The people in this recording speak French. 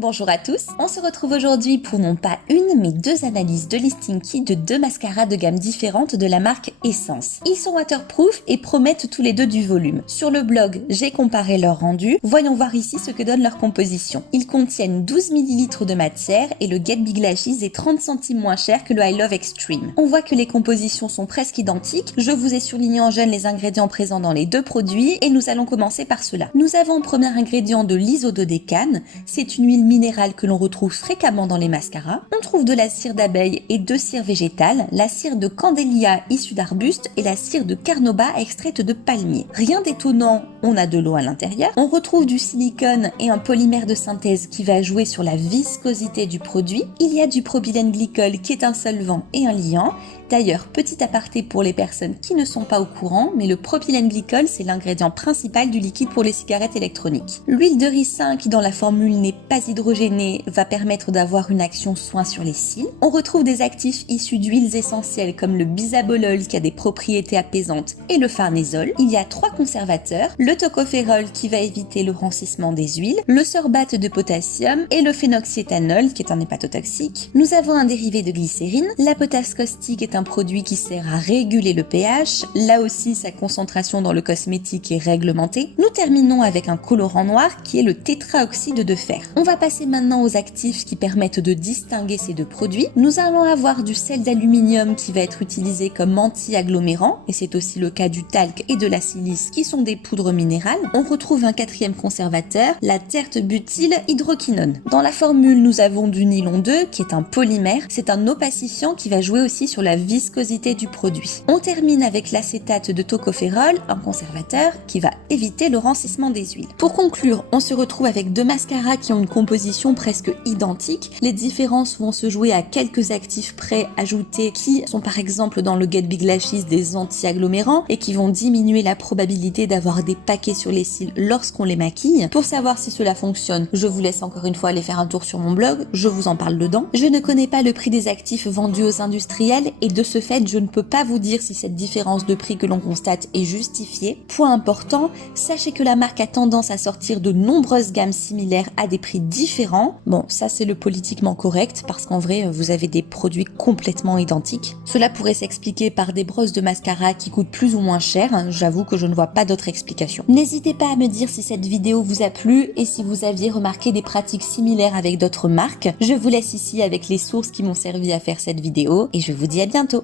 Bonjour à tous, on se retrouve aujourd'hui pour non pas une mais deux analyses de listing kit de deux mascaras de gamme différentes de la marque Essence. Ils sont waterproof et promettent tous les deux du volume. Sur le blog, j'ai comparé leur rendu, voyons voir ici ce que donne leur composition. Ils contiennent 12 ml de matière et le Get Big Lashes est 30 centimes moins cher que le I Love Extreme. On voit que les compositions sont presque identiques, je vous ai surligné en jaune les ingrédients présents dans les deux produits et nous allons commencer par cela. Nous avons en premier ingrédient de l'isododécane, c'est une huile minérale que l'on retrouve fréquemment dans les mascaras. On trouve de la cire d'abeille et deux cires végétales, la cire de Candélia issue d'arbustes et la cire de Carnauba extraite de palmier. Rien d'étonnant, on a de l'eau à l'intérieur. On retrouve du silicone et un polymère de synthèse qui va jouer sur la viscosité du produit. Il y a du propylène glycol qui est un solvant et un liant. D'ailleurs, petit aparté pour les personnes qui ne sont pas au courant, mais le propylène glycol, c'est l'ingrédient principal du liquide pour les cigarettes électroniques. L'huile de ricin, qui dans la formule n'est pas hydrogénée, va permettre d'avoir une action soin sur les cils. On retrouve des actifs issus d'huiles essentielles comme le bisabolol qui a des propriétés apaisantes et le farnésol. Il y a 3 conservateurs, le tocophérol qui va éviter le rancissement des huiles, le sorbate de potassium et le phénoxyéthanol qui est un hépatotoxique. Nous avons un dérivé de glycérine, la potasse caustique est un produit qui sert à réguler le pH, là aussi sa concentration dans le cosmétique est réglementée. Nous terminons avec un colorant noir qui est le tétraoxyde de fer. On va passer maintenant aux actifs qui permettent de distinguer ces deux produits. Nous allons avoir du sel d'aluminium qui va être utilisé comme anti-agglomérant, et c'est aussi le cas du talc et de la silice qui sont des poudres minérales. On retrouve un quatrième conservateur, la terte-butyl hydroquinone. Dans la formule, nous avons du nylon 2 qui est un polymère, c'est un opacifiant qui va jouer aussi sur la viscosité du produit. On termine avec l'acétate de tocophérol, un conservateur qui va éviter le rancissement des huiles. Pour conclure, on se retrouve avec deux mascaras qui ont une composition presque identique. Les différences vont se jouer à quelques actifs près ajoutés qui sont par exemple dans le Get Big Lashes des anti-agglomérants et qui vont diminuer la probabilité d'avoir des paquets sur les cils lorsqu'on les maquille. Pour savoir si cela fonctionne, je vous laisse encore une fois aller faire un tour sur mon blog, je vous en parle dedans. Je ne connais pas le prix des actifs vendus aux industriels et de ce fait, je ne peux pas vous dire si cette différence de prix que l'on constate est justifiée. Point important, sachez que la marque a tendance à sortir de nombreuses gammes similaires à des prix différents. Bon, ça c'est le politiquement correct parce qu'en vrai, vous avez des produits complètement identiques. Cela pourrait s'expliquer par des brosses de mascara qui coûtent plus ou moins cher. J'avoue que je ne vois pas d'autre explication. N'hésitez pas à me dire si cette vidéo vous a plu et si vous aviez remarqué des pratiques similaires avec d'autres marques. Je vous laisse ici avec les sources qui m'ont servi à faire cette vidéo et je vous dis à bientôt.